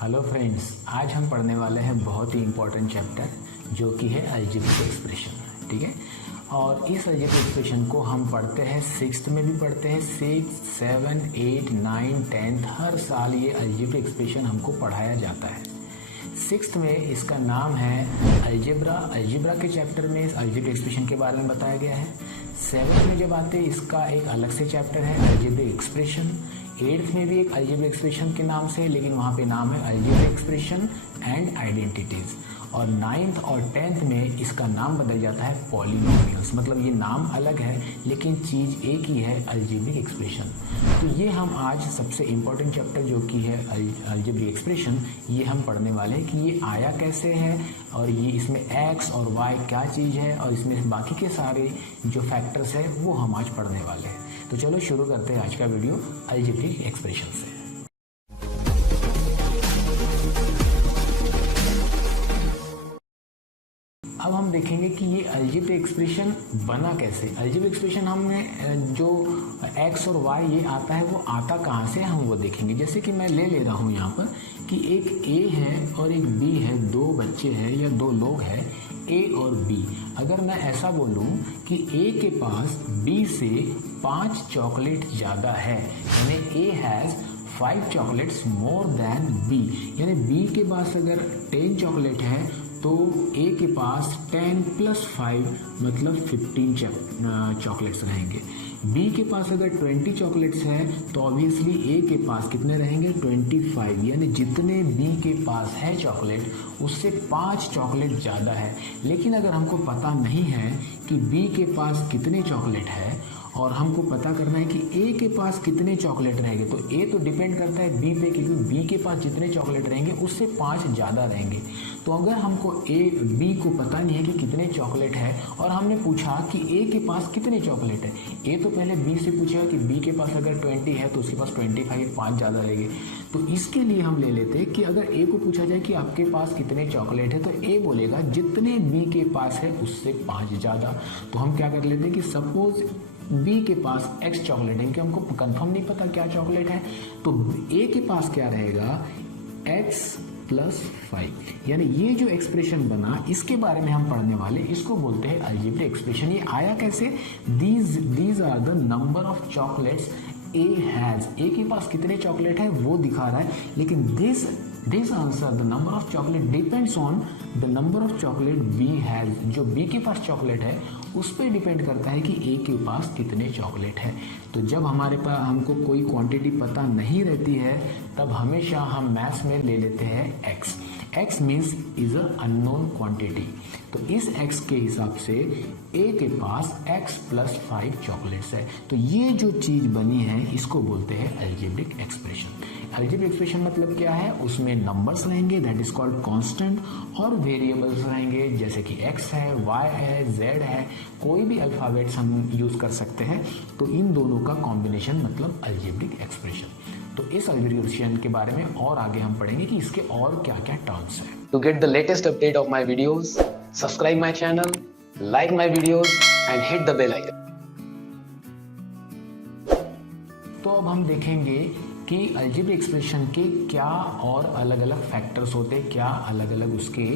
Hello friends, आज हम पढ़ने वाले हैं बहुत ही इम्पोर्टेंट चैप्टर जो कि है अलजेब्रिक एक्सप्रेशन। ठीक है, और इस अलजेब्रिक एक्सप्रेशन को हम पढ़ते हैं सिक्स्थ में भी पढ़ते हैं, 6, 7, 8, 9, 10 हर साल ये अलजेब्रिक एक्सप्रेशन हमको पढ़ाया जाता है। सिक्स्थ में इसका नाम है अलजेब्रा। अलजेब्रा के चैप्टर में इस अलजेब्रिक एक्सप्रेशन के बारे में बताया गया है। सेवन्थ में जब आते हैं इसका एक अलग से चैप्टर है अलजेब्रिक एक्सप्रेशन। एट्थ में भी एक अलजेब्रिक एक्सप्रेशन के नाम से, लेकिन वहाँ पे नाम है अलजेब्रिक एक्सप्रेशन एंड आइडेंटिटीज। और नाइन्थ और 10th में इसका नाम बदल जाता है पॉलिनोमियल्स। मतलब ये नाम अलग है लेकिन चीज़ एक ही है, अलजेब्रिक एक्सप्रेशन। तो ये हम आज सबसे इम्पोर्टेंट चैप्टर जो कि है अलजेब्रिक एक्सप्रेशन, ये हम पढ़ने वाले हैं कि ये आया कैसे है और ये इसमें एक्स और वाई क्या चीज़ है और इसमें बाकी के सारे जो फैक्टर्स है वो हम आज पढ़ने वाले हैं। तो चलो शुरू करते हैं आज का वीडियो अलजेब्रिक एक्सप्रेशन से। अब हम देखेंगे कि ये अलजेब्रिक एक्सप्रेशन बना कैसे। अलजेब्रिक एक्सप्रेशन हमने जो एक्स और वाई ये आता है वो आता कहाँ से, हम वो देखेंगे। जैसे कि मैं ले रहा हूँ यहाँ पर कि एक ए है और एक बी है, दो बच्चे हैं या दो लोग हैं ए और बी। अगर मैं ऐसा बोलूँ कि ए के पास बी से 5 चॉकलेट ज़्यादा है, यानी A has 5 chocolates more than B, यानी बी के पास अगर 10 चॉकलेट है तो ए के पास 10 + 5 मतलब 15 चॉकलेट्स रहेंगे। बी के पास अगर 20 चॉकलेट्स है तो ऑब्वियसली ए के पास कितने रहेंगे, 25, यानी जितने बी के पास है चॉकलेट उससे 5 चॉकलेट ज़्यादा है। लेकिन अगर हमको पता नहीं है कि बी के पास कितने चॉकलेट है और हमको पता करना है कि ए के पास कितने चॉकलेट रहेंगे, तो ए तो डिपेंड करता है बी पे, क्योंकि बी के पास जितने चॉकलेट रहेंगे उससे 5 ज़्यादा रहेंगे। तो अगर हमको बी को पता नहीं है कि कितने चॉकलेट है और हमने पूछा कि ए के पास कितने चॉकलेट है, ए तो पहले बी से पूछेगा कि बी के पास अगर 20 है तो उसके पास 25, 5 ज़्यादा रहेंगे। तो इसके लिए हम ले लेते हैं कि अगर ए को पूछा जाए कि आपके पास कितने चॉकलेट है तो ए बोलेगा जितने बी के पास है उससे 5 ज़्यादा। तो हम क्या कर लेते हैं कि सपोज बी के पास एक्स चॉकलेट है, क्योंकि हमको कंफर्म नहीं पता क्या चॉकलेट है, तो ए के पास क्या रहेगा, x + 5। यानी ये जो एक्सप्रेशन बना इसके बारे में हम पढ़ने वाले, इसको बोलते हैं अलजेब्रिक एक्सप्रेशन। ये आया कैसे, these are the number of chocolates A has, A के पास कितने चॉकलेट है वो दिखा रहा है, लेकिन this answer the number of chocolate depends on the number of chocolate B has. जो बी के पास चॉकलेट है उस पर डिपेंड करता है कि ए के पास कितने चॉकलेट है। तो जब हमारे पास हमको कोई क्वांटिटी पता नहीं रहती है तब हमेशा हम मैथ्स में ले लेते हैं x. X means is a unknown quantity. तो इस एक्स के हिसाब से ए के पास x + 5 चॉकलेट्स है। तो ये जो चीज़ बनी है इसको बोलते हैं अलजेब्रिक एक्सप्रेशन। अलजेब्रिक एक्सप्रेशन मतलब क्या है, उसमें नंबर्स रहेंगे दैट इज कॉल्ड कांस्टेंट, और वेरिएबल्स रहेंगे जैसे कि x है, y है, z है, कोई भी अल्फ़ाबेट्स हम यूज़ कर सकते हैं। तो इन दोनों का कॉम्बिनेशन मतलब अलजेब्रिक एक्सप्रेशन। तो इस अलजेब्रिक एक्सप्रेशन के बारे में और आगे हम पढ़ेंगे कि इसके और क्या क्या टर्म्स हैं। To get the latest update of my videos, subscribe my channel, like my videos and hit the bell icon. तो अब हम देखेंगे कि अलजेब्रिक एक्सप्रेशन के क्या और अलग अलग फैक्टर्स होते हैं, क्या अलग अलग उसके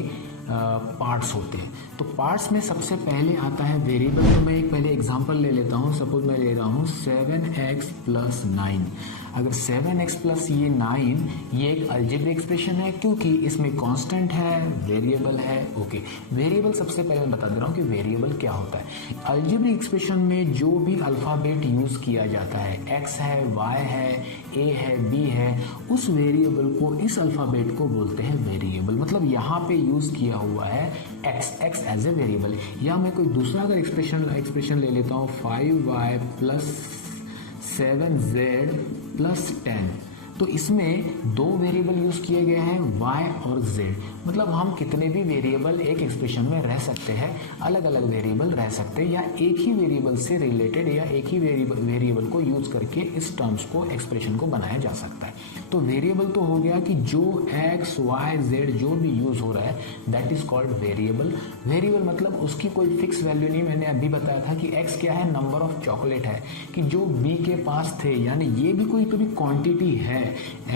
पार्ट्स होते हैं। तो पार्ट्स में सबसे पहले आता है वेरिएबल। तो मैं एक पहले एग्जांपल ले लेता हूँ। सपोज मैं ले रहा हूँ 7x + 9। अगर 7x + ये 9 ये एक अलजेब्रिक एक्सप्रेशन है क्योंकि इसमें कांस्टेंट है, वेरिएबल है। ओके, वेरिएबल सबसे पहले मैं बता दे रहा हूँ कि वेरिएबल क्या होता है। अलजेब्रिक एक्सप्रेशन में जो भी अल्फ़ाबेट यूज़ किया जाता है, x है, y है, a है, b है, उस वेरिएबल को, इस अल्फ़ाबेट को बोलते हैं वेरिएबल। मतलब यहाँ पे यूज़ किया हुआ है x एज ए वेरिएबल। या मैं कोई दूसरा अगर एक्सप्रेशन ले लेता हूँ 5y + 7z + 10, तो इसमें दो वेरिएबल यूज़ किए गए हैं y और z। मतलब हम कितने भी वेरिएबल एक एक्सप्रेशन में रह सकते हैं, अलग अलग वेरिएबल रह सकते हैं, या एक ही वेरिएबल से रिलेटेड या एक ही वेरिएबल को यूज़ करके इस टर्म्स को, एक्सप्रेशन को बनाया जा सकता है। तो वेरिएबल तो हो गया कि जो एक्स वाई जेड जो भी यूज़ हो रहा है that is called variable. Variable मतलब उसकी कोई फिक्स वैल्यू नहीं। मैंने अभी बताया था कि एक्स क्या है, नंबर ऑफ चॉकलेट है, कि जो बी के पास थे, यानी ये भी कोई तो भी क्वांटिटी है,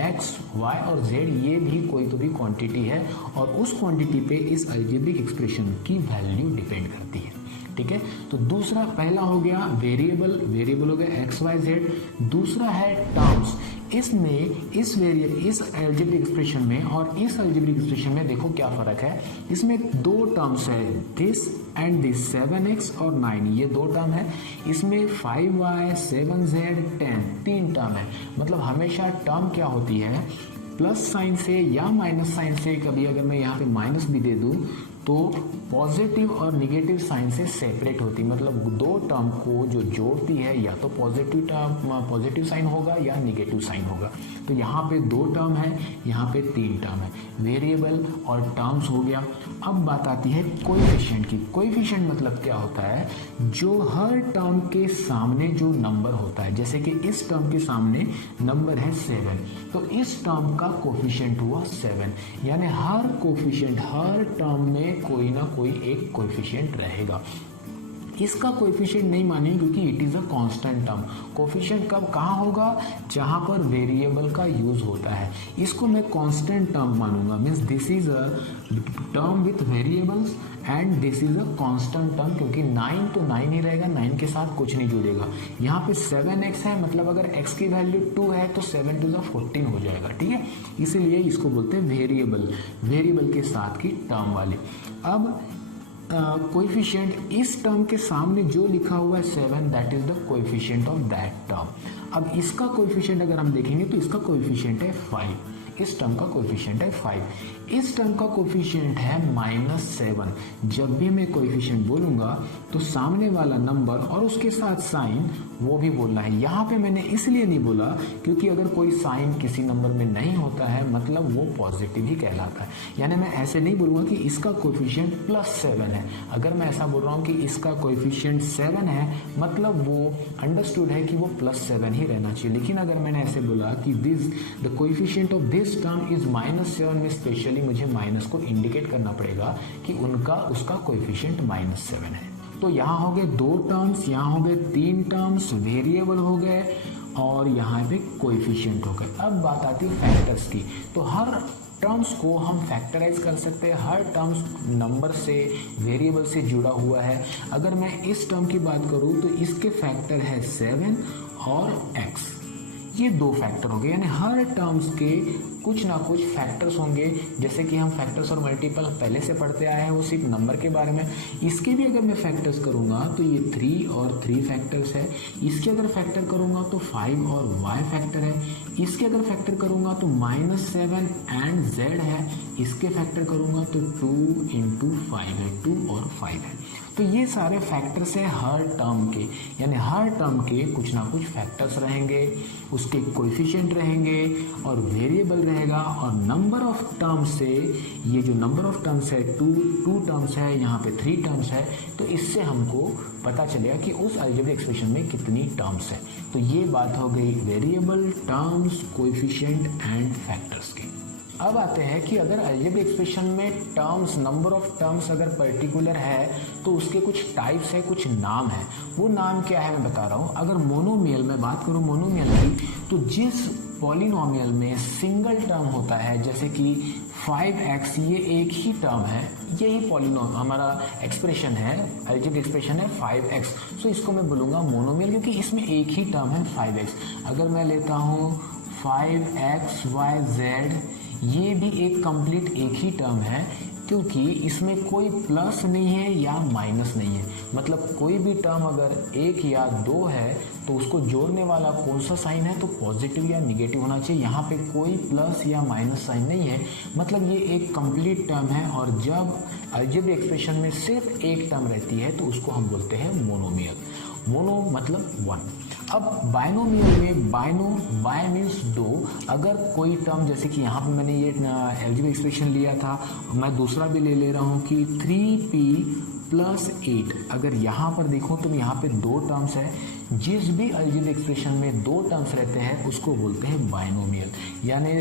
एक्स वाई और जेड ये भी कोई तो भी क्वांटिटी है, और उस क्वांटिटी पे इस अलजेब्रिक एक्सप्रेशन की वैल्यू डिपेंड करती है। ठीक है, तो दूसरा पहला हो गया वेरिएबल, वेरिएबल हो गया एक्स वाई जेड। दूसरा है टर्म्स। इसमें इस अलजेब्रिक एक्सप्रेशन में और इस अलजेब्रिक एक्सप्रेशन में देखो क्या फ़र्क है। इसमें दो टर्म्स है, दिस एंड दिस, 7x और 9, ये दो टर्म है। इसमें 5y 7z 10, तीन टर्म है। मतलब हमेशा टर्म क्या होती है, प्लस साइन से या माइनस साइन से, कभी अगर मैं यहाँ पे माइनस भी दे दूँ तो पॉजिटिव और निगेटिव साइन से सेपरेट होती, मतलब दो टर्म को जो जोड़ती है या तो पॉजिटिव साइन होगा या निगेटिव साइन होगा। तो यहाँ पे दो टर्म है, यहाँ पे तीन टर्म है, वेरिएबल और टर्म्स हो गया। अब बात आती है कोएफिशिएंट की। कोएफिशिएंट मतलब क्या होता है, जो हर टर्म के सामने जो नंबर होता है, जैसे कि इस टर्म के सामने नंबर है 7, तो इस टर्म का कोएफिशिएंट हुआ 7, यानी हर कोएफिशिएंट, हर टर्म में कोई ना कोई एक कोएफिशिएंट रहेगा। इसका कोएफिशिएंट नहीं मानेंगे क्योंकि it is a constant term. Coefficient कब कहाँ होगा, जहाँ पर वेरिएबल का यूज़ होता है। इसको मैं कांस्टेंट टर्म मानूंगा, means this is a term with variables and this is a constant term, क्योंकि 9 तो 9 ही रहेगा, 9 के साथ कुछ नहीं जुड़ेगा। यहाँ पे 7x है, मतलब अगर x की वैल्यू 2 है तो 7 to the 14 हो जाएगा। ठीक है, इसीलिए इसको बोलते हैं वेरिएबल, वेरिएबल के साथ की टर्म वाले। अब कोएफिशिएंट, इस टर्म के सामने जो लिखा हुआ है 7, that is the coefficient of that term. अब इसका कोएफिशिएंट अगर हम देखेंगे तो इसका कोएफिशिएंट है 5, इस टर्म का कोएफिशिएंट है 5, इस टर्म का कोएफिशिएंट है -7। जब भी मैं कोएफिशिएंट बोलूँगा तो सामने वाला नंबर और उसके साथ साइन वो भी बोलना है। यहाँ पे मैंने इसलिए नहीं बोला क्योंकि अगर कोई साइन किसी नंबर में नहीं होता है मतलब वो पॉजिटिव ही कहलाता है। यानी मैं ऐसे नहीं बोलूँगा कि इसका कोएफिशिएंट +7 है। अगर मैं ऐसा बोल रहा हूँ कि इसका कोएफिशिएंट 7 है मतलब वो अंडरस्टूड है कि वो +7 ही रहना चाहिए। लेकिन अगर मैंने ऐसे बोला कि the coefficient of this term is -7 में स्पेशली मुझे माइनस को इंडिकेट करना पड़ेगा कि उसका कोएफिशिएंट -7 है। तो यहाँ हो गए दो टर्म्स, यहाँ हो गए तीन टर्म्स, वेरिएबल हो गए और यहाँ पे कोएफिशिएंट हो गए। अब बात आती है फैक्टर्स की। तो हर टर्म्स को हम फैक्टराइज कर सकते हैं। हर टर्म्स नंबर से, वेरिएबल से जुड़ा हुआ है। अगर मैं इस टर्म की बात करूँ तो इसके फैक्टर है 7 और x, ये दो फैक्टर हो गए। यानी हर टर्म्स के कुछ ना कुछ फैक्टर्स होंगे। जैसे कि हम फैक्टर्स और मल्टीपल पहले से पढ़ते आए हैं, वो सिर्फ नंबर के बारे में। इसके भी अगर मैं फैक्टर्स करूँगा तो ये 3 और 3 फैक्टर्स है। इसके अगर फैक्टर करूँगा तो 5 और y फैक्टर है। इसके अगर फैक्टर करूँगा तो -7 एंड z है। इसके फैक्टर करूँगा तो 2 × 5 है, 2 और 5 है। तो ये सारे फैक्टर्स हैं हर टर्म के, यानी हर टर्म के कुछ ना कुछ फैक्टर्स रहेंगे, उसके कोएफिशिएंट रहेंगे और वेरिएबल रहेगा। और नंबर ऑफ टर्म्स से, ये जो नंबर ऑफ टर्म्स है 2 टर्म्स है, यहाँ पे 3 टर्म्स है, तो इससे हमको पता चलेगा कि उस अलजेब्रिक एक्सप्रेशन में कितनी टर्म्स है। तो ये बात हो गई variable, terms, coefficient and factors की। अब आते हैं कि अगर अलजेब्रिक एक्सप्रेशन में टर्म्स, नंबर ऑफ टर्म्स अगर पर्टिकुलर है तो उसके कुछ टाइप्स है, कुछ नाम है। वो नाम क्या है मैं बता रहा हूँ। अगर मोनोमियल में बात करूँ मोनोमियल की, तो जिस पॉलिनोमियल में सिंगल टर्म होता है, जैसे कि 5x, ये एक ही टर्म है, यही पॉलिनोमियल हमारा एक्सप्रेशन है, अलजेब्रिक एक्सप्रेशन है 5x, तो इसको मैं बोलूँगा मोनोमियल क्योंकि इसमें एक ही टर्म है 5x। अगर मैं लेता हूँ 5xyz, ये भी एक कंप्लीट एक ही टर्म है क्योंकि इसमें कोई प्लस नहीं है या माइनस नहीं है। मतलब कोई भी टर्म अगर 1 या 2 है तो उसको जोड़ने वाला कौन सा साइन है, तो पॉजिटिव या निगेटिव होना चाहिए। यहाँ पे कोई प्लस या माइनस साइन नहीं है, मतलब ये एक कंप्लीट टर्म है। और जब अलजेब्रिक एक्सप्रेशन में सिर्फ एक टर्म रहती है तो उसको हम बोलते हैं मोनोमियल। मोनो मतलब 1। अब बाइनोमियल में बाय मीन्स 2। अगर कोई टर्म, जैसे कि यहाँ पे मैंने ये अलजेब्रिक एक्सप्रेशन लिया था, मैं दूसरा भी ले रहा हूँ कि 3p + 8। अगर यहाँ पर देखो तो यहाँ पे 2 टर्म्स है, जिस भी अलजेब्रिक एक्सप्रेशन में दो टर्म्स रहते हैं उसको बोलते हैं बाइनोमियल। यानी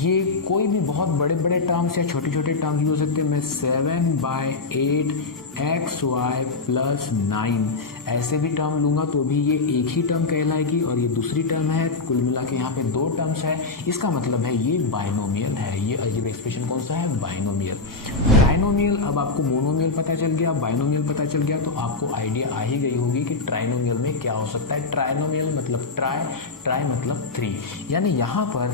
ये कोई भी बहुत बड़े बड़े टर्म्स या छोटे छोटे टर्म्स भी हो सकते हैं। मैं 7/8 xy + 9 ऐसे भी टर्म लूँगा तो भी ये एक ही टर्म कहलाएगी और ये दूसरी टर्म है। कुल मिला के यहाँ पे दो टर्म्स है, इसका मतलब है ये बाइनोमियल है। ये अलजेब्रिक एक्सप्रेशन कौन सा है? बाइनोमियल। बाइनोमियल, अब आपको मोनोमियल पता चल गया, बाइनोमियल पता चल गया, तो आपको आइडिया आ ही गई होगी कि ट्राइनोमियल में क्या हो सकता है। ट्राइनोमियल मतलब ट्राई मतलब 3, यानी यहाँ पर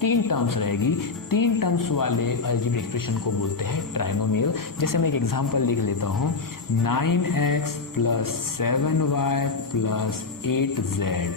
3 टर्म्स रहेगी। 3 टर्म्स वाले अलजेब्रिक एक्सप्रेशन को बोलते हैं ट्राइनोमियल। जैसे मैं एक एग्जांपल लिख लेता हूँ, 9x + 7y + 8z।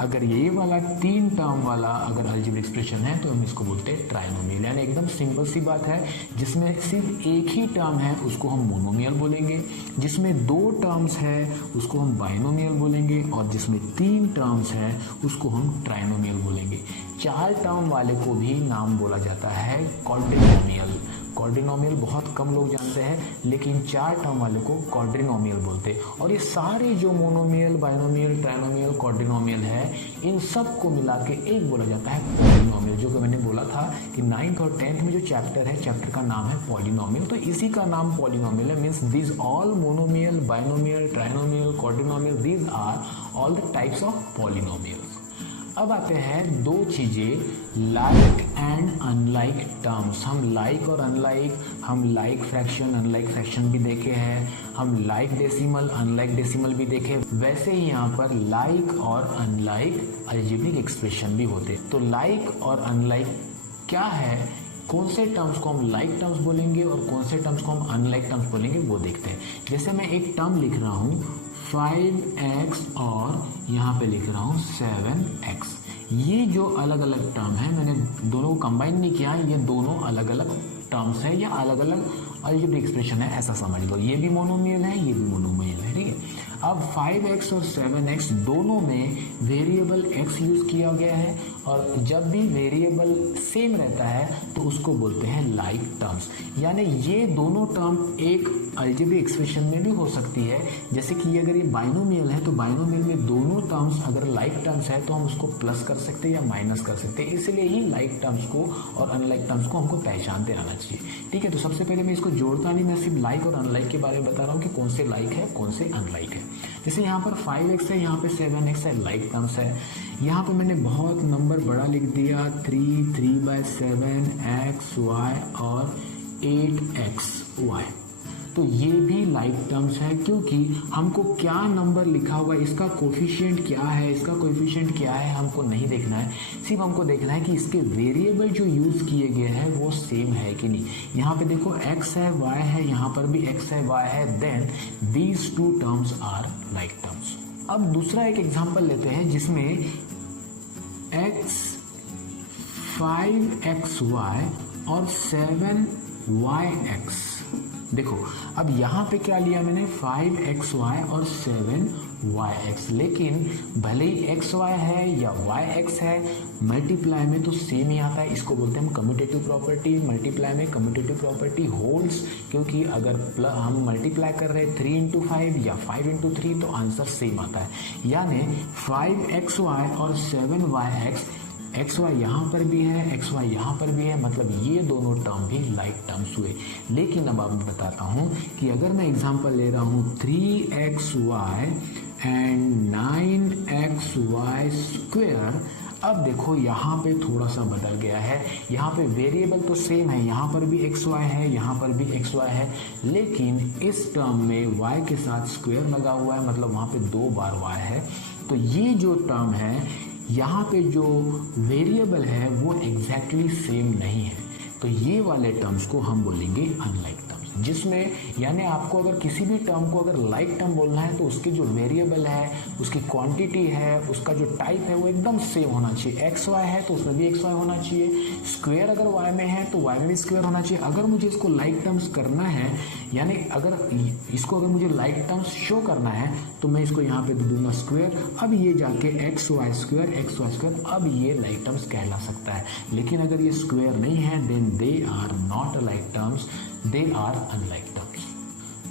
अगर ये वाला 3 टर्म वाला अगर अलजेब्रिक एक्सप्रेशन है तो हम इसको बोलते हैं ट्राइनोमियल। यानी एकदम सिंपल सी बात है, जिसमें सिर्फ एक ही टर्म है उसको हम मोनोमियल बोलेंगे, जिसमें 2 टर्म्स है उसको हम बाइनोमियल बोलेंगे, और जिसमें 3 टर्म्स है उसको हम ट्राइनोमियल बोलेंगे। 4 टर्म वाले को भी नाम बोला जाता है क्वाड्रिनोमियल। क्वाड्रिनोमियल बहुत कम लोग जानते हैं, लेकिन 4 टर्म वाले को क्वाड्रिनोमियल बोलते हैं। और ये सारे जो मोनोमियल, बाइनोमियल, ट्राइनोमियल, क्वाड्रिनोमियल है, इन सब को मिला के एक बोला जाता है पॉलिनोमियल। जो कि मैंने बोला था कि 9th और 10th में जो चैप्टर है, चैप्टर का नाम है पॉलिनोमियल, तो इसी का नाम पॉलिनोमियल है। Means this all monomial, binomial, trinomial, quadrinomial, these are all the types of polynomials. अब आते हैं 2 चीज़ें, लाइक एंड अनलाइक टर्म्स। हम लाइक और अनलाइक, हम लाइक फ्रैक्शन, अनलाइक फ्रैक्शन भी देखे हैं, हम लाइक डेसिमल, अनलाइक डेसिमल भी देखे। वैसे ही यहाँ पर लाइक और अनलाइक अलजेब्रिक एक्सप्रेशन भी होते हैं। तो लाइक और अनलाइक क्या है, कौन से टर्म्स को हम लाइक टर्म्स बोलेंगे और कौन से टर्म्स को हम अनलाइक टर्म्स बोलेंगे वो देखते हैं। जैसे मैं एक टर्म लिख रहा हूँ 5x और यहाँ पे लिख रहा हूँ 7x। ये जो अलग अलग टर्म है, मैंने दोनों को कंबाइन नहीं किया, ये दोनों अलग अलग टर्म्स है या अलग अलग अलजेब्रिक एक्सप्रेशन है, ऐसा समझ लो। ये भी मोनोमियल है, ये भी मोनोमियल है, ठीक है। अब 5x और 7x दोनों में वेरिएबल x यूज़ किया गया है, और जब भी वेरिएबल सेम रहता है तो उसको बोलते हैं लाइक टर्म्स। यानी ये दोनों टर्म एक अलजेब्रिक एक्सप्रेशन में भी हो सकती है। जैसे कि अगर ये बाइनोमियल है तो बाइनोमियल में दोनों टर्म्स अगर लाइक टर्म्स है तो हम उसको प्लस कर सकते हैं या माइनस कर सकते हैं। इसलिए ही लाइक टर्म्स को और अनलाइक टर्म्स को हमको पहचानते आना चाहिए, ठीक है। तो सबसे पहले मैं इसको जोड़ता नहीं, मैं सिर्फ लाइक और अनलाइक के बारे में बता रहा हूँ कि कौन से लाइक है, कौन से अनलाइक है। जैसे यहाँ पर 5x है, यहाँ पे 7x है, लाइक टर्म्स है। यहाँ पे मैंने बहुत नंबर बड़ा लिख दिया, 3/7 xy और 8xy, तो ये भी लाइक टर्म्स है, क्योंकि हमको क्या नंबर लिखा हुआ है, इसका कोफिशिएंट क्या है, इसका कोफिशिएंट क्या है, हमको नहीं देखना है। सिर्फ हमको देखना है कि इसके वेरिएबल जो यूज़ किए गए हैं वो सेम है कि नहीं। यहाँ पे देखो x है, y है, यहाँ पर भी x है, y है, then these 2 terms are like terms. अब दूसरा एक एग्जांपल लेते हैं जिसमें 5xy और 7yx। देखो अब यहाँ पे क्या लिया मैंने, 5xy और 7yx, लेकिन भले ही xy है या yx है, मल्टीप्लाई में तो सेम ही आता है। इसको बोलते हैं हम कम्यूटेटिव प्रॉपर्टी। मल्टीप्लाई में कम्यूटेटिव प्रॉपर्टी होल्ड्स, क्योंकि अगर हम मल्टीप्लाई कर रहे हैं 3 × 5 या 5 × 3 तो आंसर सेम आता है। यानी 5xy और 7yx, xy यहाँ पर भी है, xy यहाँ पर भी है, मतलब ये दोनों टर्म भी लाइक टर्म्स हुए। लेकिन अब मैं बताता हूँ कि अगर मैं एग्जांपल ले रहा हूँ 3xy एंड 9xy स्क्वायर, अब देखो यहाँ पे थोड़ा सा बदल गया है। यहाँ पे वेरिएबल तो सेम है, यहाँ पर भी xy है, यहाँ पर भी xy है, लेकिन इस टर्म में y के साथ स्क्वायर लगा हुआ है, मतलब वहाँ पे 2 बार y है। तो ये जो टर्म है, यहाँ पे जो वेरिएबल है वो एग्जैक्टली सेम नहीं है, तो ये वाले टर्म्स को हम बोलेंगे अनलाइक टर्म्स। जिसमें यानी आपको अगर किसी भी टर्म को अगर लाइक टर्म बोलना है तो उसके जो वेरिएबल है, उसकी क्वांटिटी है, उसका जो टाइप है वो एकदम सेम होना चाहिए। xy है तो उसमें भी xy होना चाहिए, स्क्वायर अगर y में है तो y में भी स्क्वायर होना चाहिए। अगर मुझे इसको लाइक टर्म्स करना है, यानी अगर इसको अगर मुझे लाइक टर्म्स शो करना है तो मैं इसको यहाँ पे दे दूंगा स्क्वायर। अब ये जाके xy स्क्वायर, अब ये लाइक टर्म्स कहला सकता है। लेकिन अगर ये स्क्वायर नहीं है then they are not like terms, they are unlike terms.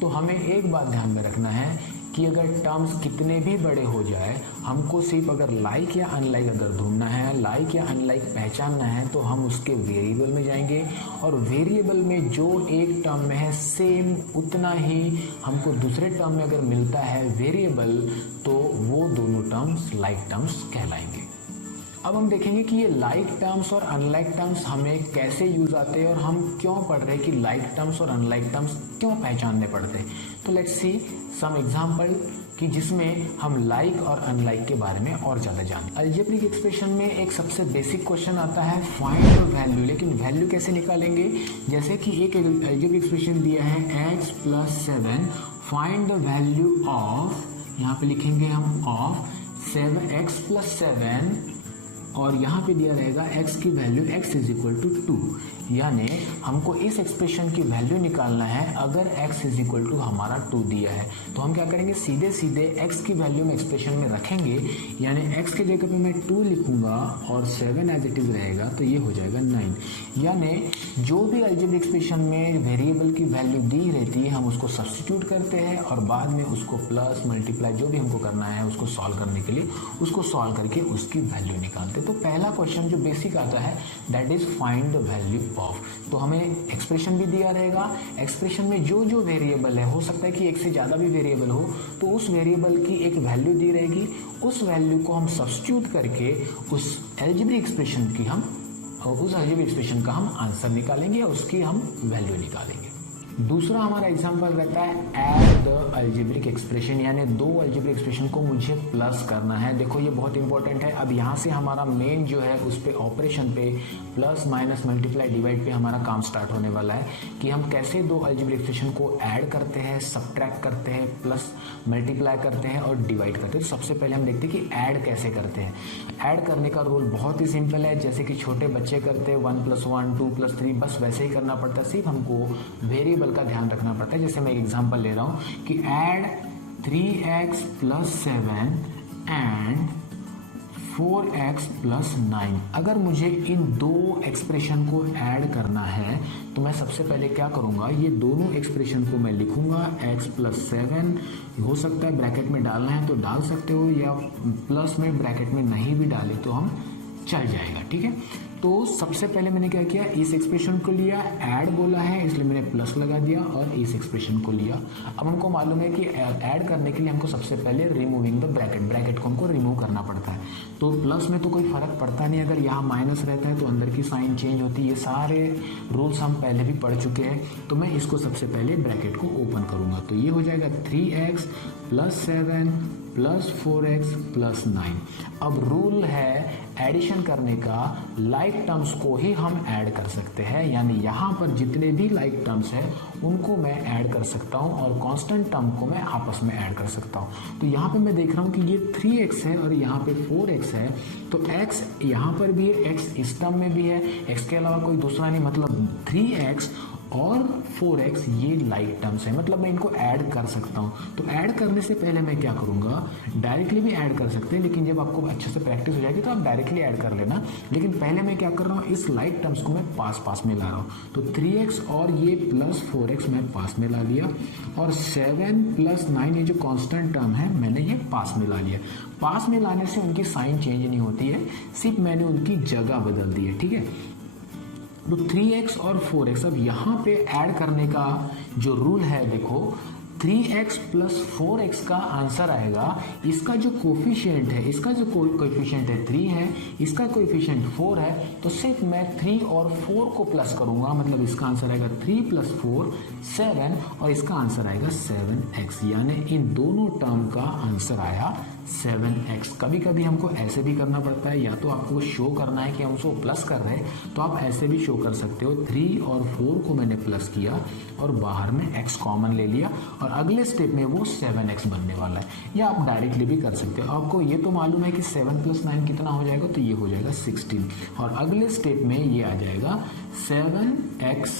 तो हमें एक बात ध्यान में रखना है कि अगर टर्म्स कितने भी बड़े हो जाए, हमको सिर्फ अगर लाइक या अनलाइक अगर ढूंढना है, लाइक या अनलाइक पहचानना है, तो हम उसके वेरिएबल में जाएंगे और वेरिएबल में जो एक टर्म में है सेम उतना ही हमको दूसरे टर्म में अगर मिलता है वेरिएबल, तो वो दोनों टर्म्स लाइक टर्म्स कहलाएंगे। अब हम देखेंगे कि ये लाइक टर्म्स और अनलाइक टर्म्स हमें कैसे यूज आते हैं और हम क्यों पढ़ रहे हैं कि लाइक टर्म्स और अनलाइक टर्म्स क्यों पहचानने पड़ते हैं। तो लेट्स सी सम एग्जांपल कि जिसमें हम लाइक और अनलाइक के बारे में और ज़्यादा जानें। अलजेब्रिक एक्सप्रेशन में एक सबसे बेसिक क्वेश्चन आता है फाइंड द वैल्यू, लेकिन वैल्यू कैसे निकालेंगे। जैसे कि एक अलजेब्रिक एक्सप्रेशन दिया है x + 7, find the value of, यहाँ पे लिखेंगे हम ऑफ 7x + 7, और यहाँ पे दिया रहेगा x की वैल्यू x = 2, यानी हमको इस एक्सप्रेशन की वैल्यू निकालना है अगर x = हमारा 2 दिया है। तो हम क्या करेंगे, सीधे सीधे x की वैल्यू में एक्सप्रेशन में रखेंगे, यानी x के जगह पे मैं 2 लिखूंगा और 7 एज इट इज रहेगा, तो ये हो जाएगा 9। यानी जो भी अलजेब्रिक एक्सप्रेशन में वेरिएबल की वैल्यू दी रहती है हम उसको सब्स्टिट्यूट करते हैं और बाद में उसको प्लस मल्टीप्लाई जो भी हमको करना है उसको सॉल्व करने के लिए उसको सॉल्व करके उसकी वैल्यू निकालते हैं। तो पहला क्वेश्चन जो बेसिक आता है that is find the value of. तो हमें एक्सप्रेशन भी दिया रहेगा, एक्सप्रेशन में जो जो वेरिएबल है, हो सकता है कि एक से ज़्यादा भी वेरिएबल हो, तो उस वेरिएबल की एक वैल्यू दी रहेगी, उस वैल्यू को हम सब्स्टिट्यूट करके उस अलजेब्रिक एक्सप्रेशन की उस अलजेब्रिक एक्सप्रेशन का हम आंसर निकालेंगे और उसकी हम वैल्यू निकालेंगे। दूसरा हमारा एग्जांपल रहता है ऐड द अलजेब्रिक एक्सप्रेशन, यानी दो अलजेब्रिक एक्सप्रेशन को मुझे प्लस करना है। देखो ये बहुत इंपॉर्टेंट है। अब यहाँ से हमारा मेन जो है उस पे ऑपरेशन पे प्लस माइनस मल्टीप्लाई डिवाइड पे हमारा काम स्टार्ट होने वाला है कि हम कैसे दो अलजेब्रिक एक्सप्रेशन को ऐड करते हैं, सबट्रैक्ट करते हैं, प्लस मल्टीप्लाई करते हैं और डिवाइड करते हैं। तो सबसे पहले हम देखते हैं कि ऐड कैसे करते हैं। ऐड करने का रूल बहुत ही सिंपल है, जैसे कि छोटे बच्चे करते हैं 1 + 1 2 + 3, बस वैसे ही करना पड़ता है, सिर्फ हमको वेरिएबल का ध्यान रखना पड़ता है। जैसे मैं एक एग्जांपल ले रहा हूं कि ऐड 3x + 7 एंड 4x + 9। अगर मुझे इन दो एक्सप्रेशन को ऐड करना है तो मैं सबसे पहले क्या करूंगा, ये दोनों एक्सप्रेशन को मैं लिखूंगा x + 7, हो सकता है ब्रैकेट में डालना है तो डाल सकते हो, या प्लस में ब्रैकेट में नहीं भी डाले तो हम चल जाएगा, ठीक है। तो सबसे पहले मैंने क्या किया, इस एक्सप्रेशन को लिया, ऐड बोला है इसलिए मैंने प्लस लगा दिया और इस एक्सप्रेशन को लिया। अब हमको मालूम है कि ऐड करने के लिए हमको सबसे पहले रिमूविंग द ब्रैकेट को हमको रिमूव करना पड़ता है। तो प्लस में तो कोई फर्क पड़ता नहीं, अगर यहाँ माइनस रहता है तो अंदर की साइन चेंज होती है। ये सारे रूल्स हम पहले भी पढ़ चुके हैं। तो मैं इसको सबसे पहले ब्रैकेट को ओपन करूंगा, तो ये हो जाएगा 3x + 7 + 4x + 9। अब रूल है एडिशन करने का, लाइक टर्म्स को ही हम ऐड कर सकते हैं, यानी यहाँ पर जितने भी लाइक टर्म्स हैं उनको मैं ऐड कर सकता हूँ और कांस्टेंट टर्म को मैं आपस में ऐड कर सकता हूँ। तो यहाँ पे मैं देख रहा हूँ कि ये 3x है और यहाँ पे 4x है, तो x यहाँ पर भी है, x इस टर्म में भी है, x के अलावा कोई दूसरा नहीं, मतलब 3x और 4x ये लाइक टर्म्स है, मतलब मैं इनको ऐड कर सकता हूँ। तो ऐड करने से पहले मैं क्या करूँगा, डायरेक्टली भी ऐड कर सकते हैं, लेकिन जब आपको अच्छे से प्रैक्टिस हो जाएगी तो आप डायरेक्टली ऐड कर लेना। लेकिन पहले मैं क्या कर रहा हूँ, इस लाइक टर्म्स को मैं पास में ला रहा हूँ। तो 3x और ये + 4x मैं पास में ला लिया और 7 + 9 ये जो कांस्टेंट टर्म है मैंने ये पास में ला लिया। पास में लाने से उनकी साइन चेंज नहीं होती है, सिर्फ मैंने उनकी जगह बदल दी है, ठीक है। तो 3x और 4x, अब यहाँ पे ऐड करने का जो रूल है, देखो 3x + 4x का आंसर आएगा, इसका जो कोफिशिएंट है, इसका जो कोफिशिएंट है 3 है, इसका कोफिशिएंट 4 है, तो सिर्फ मैं 3 और 4 को प्लस करूंगा, मतलब इसका आंसर आएगा 3 + 4 7 और इसका आंसर आएगा 7x, यानी इन दोनों टर्म का आंसर आया 7x। कभी कभी हमको ऐसे भी करना पड़ता है, या तो आपको शो करना है कि हम उसको प्लस कर रहे हैं तो आप ऐसे भी शो कर सकते हो। 3 और 4 को मैंने प्लस किया और बाहर में x कॉमन ले लिया और अगले स्टेप में वो 7x बनने वाला है, या आप डायरेक्टली भी कर सकते हो। आपको ये तो मालूम है कि 7 + 9 कितना हो जाएगा, तो ये हो जाएगा 16 और अगले स्टेप में ये आ जाएगा 7x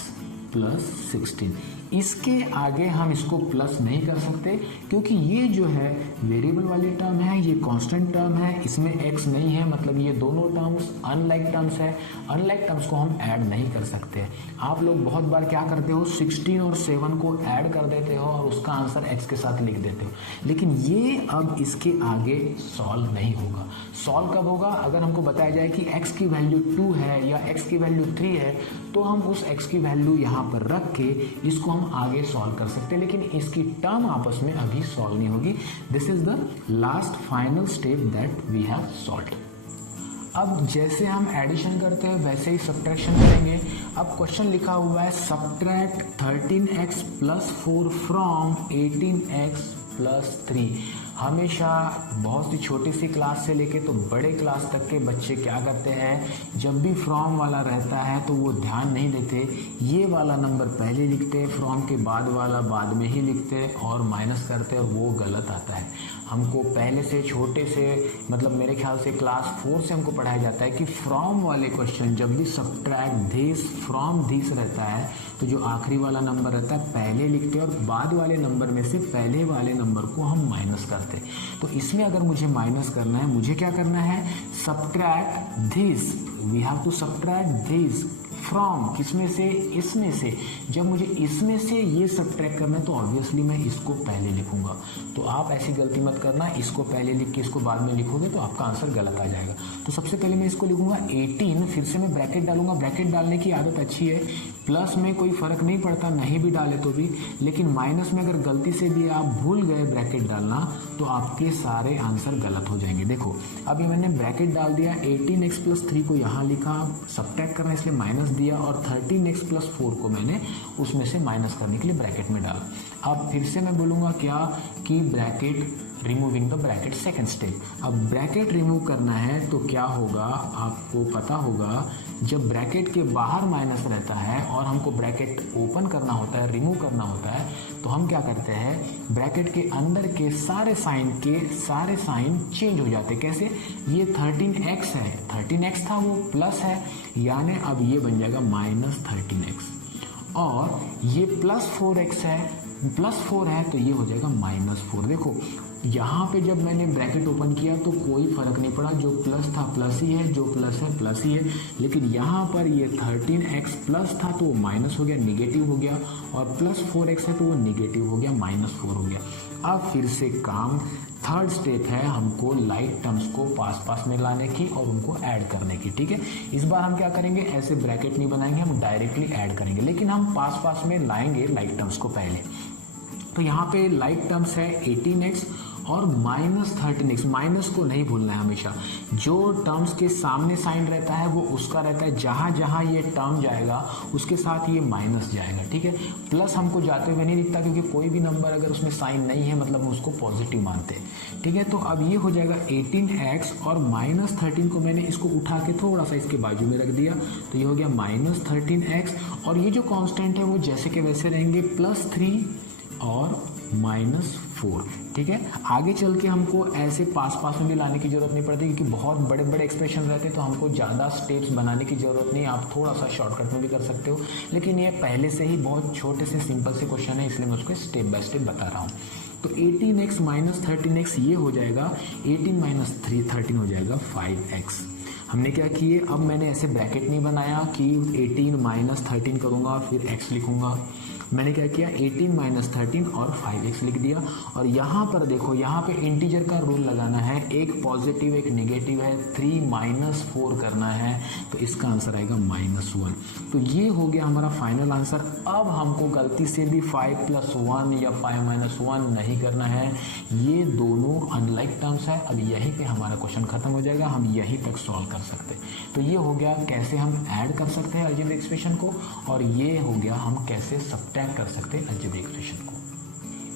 + 16। इसके आगे हम इसको प्लस नहीं कर सकते क्योंकि ये जो है वेरिएबल वाली टर्म है, ये कांस्टेंट टर्म है, इसमें x नहीं है, मतलब ये दोनों टर्म्स अनलाइक टर्म्स है। अनलाइक टर्म्स को हम ऐड नहीं कर सकते। आप लोग बहुत बार क्या करते हो, 16 और 7 को ऐड कर देते हो और उसका आंसर x के साथ लिख देते हो, लेकिन ये अब इसके आगे सॉल्व नहीं होगा। सॉल्व कब होगा? अगर हमको बताया जाए कि x की वैल्यू 2 है या x की वैल्यू 3 है, तो हम उस x की वैल्यू यहाँ पर रख के इसको हम आगे सॉल्व कर सकते हैं, लेकिन इसकी टर्म आपस में अभी सॉल्व नहीं होगी। This is the last final step that we have solved. अब जैसे हम एडिशन करते हैं वैसे ही सब्ट्रैक्शन करेंगे। अब क्वेश्चन लिखा हुआ है सब्ट्रैक्ट 13x + 4 फ्रॉम 18x + 3। हमेशा बहुत सी छोटी सी क्लास से लेके तो बड़े क्लास तक के बच्चे क्या करते हैं, जब भी फ्रॉम वाला रहता है तो वो ध्यान नहीं देते, ये वाला नंबर पहले लिखते, फ्रॉम के बाद वाला बाद में ही लिखते और माइनस करते, और वो गलत आता है। हमको पहले से छोटे से, मतलब मेरे ख्याल से क्लास 4 से हमको पढ़ाया जाता है कि फ्रॉम वाले क्वेश्चन जब भी सब्ट्रैक्ट दिस फ्रॉम दिस रहता है तो जो आखिरी वाला नंबर रहता है पहले लिखते और बाद वाले नंबर में से पहले वाले नंबर को हम माइनस करते। तो इसमें अगर मुझे माइनस करना है, मुझे क्या करना है, subtract this, we have to subtract this from, किसमें से, इसमें से। जब मुझे इसमें से ये सब्ट्रैक्ट करना है तो ऑब्वियसली मैं इसको पहले लिखूंगा। तो आप ऐसी गलती मत करना, इसको पहले लिख के इसको बाद में लिखोगे तो आपका आंसर गलत आ जाएगा। तो सबसे पहले मैं इसको लिखूंगा 18, फिर से मैं ब्रैकेट डालूंगा। ब्रैकेट डालने की आदत अच्छी है, प्लस में कोई फर्क नहीं पड़ता, नहीं भी डाले तो भी, लेकिन माइनस में अगर गलती से भी आप भूल गए ब्रैकेट डालना तो आपके सारे आंसर गलत हो जाएंगे। देखो अभी मैंने ब्रैकेट डाल दिया, 18x + 3 को यहाँ लिखा, सब्ट्रैक्ट करना इसलिए माइनस दिया, और 13x + 4 को मैंने उसमें से माइनस करने के लिए ब्रैकेट में डाला। अब फिर से मैं बोलूँगा क्या कि bracket, removing the bracket, second step. अब ब्रैकेट रिमूव करना है तो क्या होगा, आपको पता होगा, जब ब्रैकेट के बाहर माइनस रहता है और हमको ब्रैकेट ओपन करना होता है, रिमूव करना होता है, तो हम क्या करते हैं, ब्रैकेट के अंदर के सारे साइन चेंज हो जाते हैं। कैसे? ये 13x है, 13x था वो प्लस है, यानी अब ये बन जाएगा -13x, और ये +4x है, +4 है तो ये हो जाएगा -4। देखो यहाँ पे जब मैंने ब्रैकेट ओपन किया तो कोई फर्क नहीं पड़ा, जो प्लस था प्लस ही है, जो प्लस है प्लस ही है, लेकिन यहाँ पर ये 13x प्लस था तो वो माइनस हो गया, निगेटिव हो गया, और +4x है तो वो निगेटिव हो गया, -4 हो गया। अब फिर से काम, थर्ड स्टेप है हमको लाइक टर्म्स को पास में लाने की और उनको ऐड करने की। ठीक है, इस बार हम क्या करेंगे, ऐसे ब्रैकेट नहीं बनाएंगे, हम डायरेक्टली ऐड करेंगे, लेकिन हम पास में लाएंगे लाइक टर्म्स को पहले। तो यहाँ पे लाइक टर्म्स है 18x और -13x। माइनस को नहीं भूलना है हमेशा, जो टर्म्स के सामने साइन रहता है वो उसका रहता है, जहाँ जहाँ ये टर्म जाएगा उसके साथ ये माइनस जाएगा। ठीक है, प्लस हमको जाते हुए नहीं दिखता क्योंकि कोई भी नंबर अगर उसमें साइन नहीं है मतलब हम उसको पॉजिटिव मानते हैं। ठीक है, तो अब ये हो जाएगा 18x और -13 को मैंने इसको उठा के थोड़ा सा इसके बाजू में रख दिया, तो ये हो गया -13x, और ये जो कॉन्स्टेंट है वो जैसे के वैसे रहेंगे, +3 और -4। ठीक है, आगे चल के हमको ऐसे पास में भी लाने की जरूरत नहीं पड़ती क्योंकि बहुत बड़े बड़े एक्सप्रेशन रहते हैं, तो हमको ज़्यादा स्टेप्स बनाने की जरूरत नहीं। आप थोड़ा सा शॉर्टकट में भी कर सकते हो, लेकिन ये पहले से ही बहुत छोटे से सिंपल से क्वेश्चन है, इसलिए मैं उसको स्टेप बाय स्टेप बता रहा हूँ। तो 18x -13x ये हो जाएगा, 18 - 13 हो जाएगा 5x। हमने क्या किए, अब मैंने ऐसे ब्रैकेट नहीं बनाया कि 18 - 13 करूँगा फिर x लिखूँगा, मैंने क्या किया, 18 - 13 और 5x लिख दिया। और यहाँ पर देखो, यहाँ पे इंटीजर का रूल लगाना है, एक पॉजिटिव एक नेगेटिव है, 3 - 4 करना है, तो इसका आंसर आएगा -1। तो ये हो गया हमारा फाइनल आंसर। अब हमको गलती से भी 5 + 1 या 5 - 1 नहीं करना है, ये दोनों अनलाइक टर्म्स है। अब यहीं पे हमारा क्वेश्चन खत्म हो जाएगा, हम यहीं तक सॉल्व कर सकते हैं। तो ये हो गया कैसे हम ऐड कर सकते हैं अलजेब्रिक एक्सप्रेशन को, और ये हो गया हम कैसे सब्ट्रैक्ट कर सकते हैं अलजेब्रिक एक्सप्रेशन को।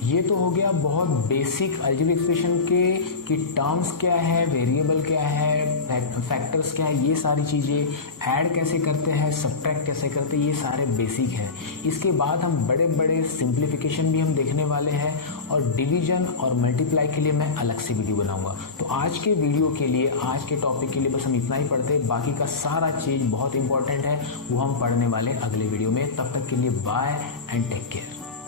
ये तो हो गया बहुत बेसिक अलजेब्रिक एक्सप्रेशन के कि टर्म्स क्या है, वेरिएबल क्या है, फैक्टर्स क्या है, ये सारी चीज़ें ऐड कैसे करते हैं, सब्ट्रैक्ट कैसे करते हैं, ये सारे बेसिक है। इसके बाद हम बड़े बड़े सिंप्लीफिकेशन भी हम देखने वाले हैं, और डिवीजन और मल्टीप्लाई के लिए मैं अलग से वीडियो बनाऊंगा। तो आज के वीडियो के लिए, आज के टॉपिक के लिए बस हम इतना ही पढ़ते हैं, बाकी का सारा चीज़ बहुत इंपॉर्टेंट है वो हम पढ़ने वाले अगले वीडियो में। तब तक के लिए बाय एंड टेक केयर।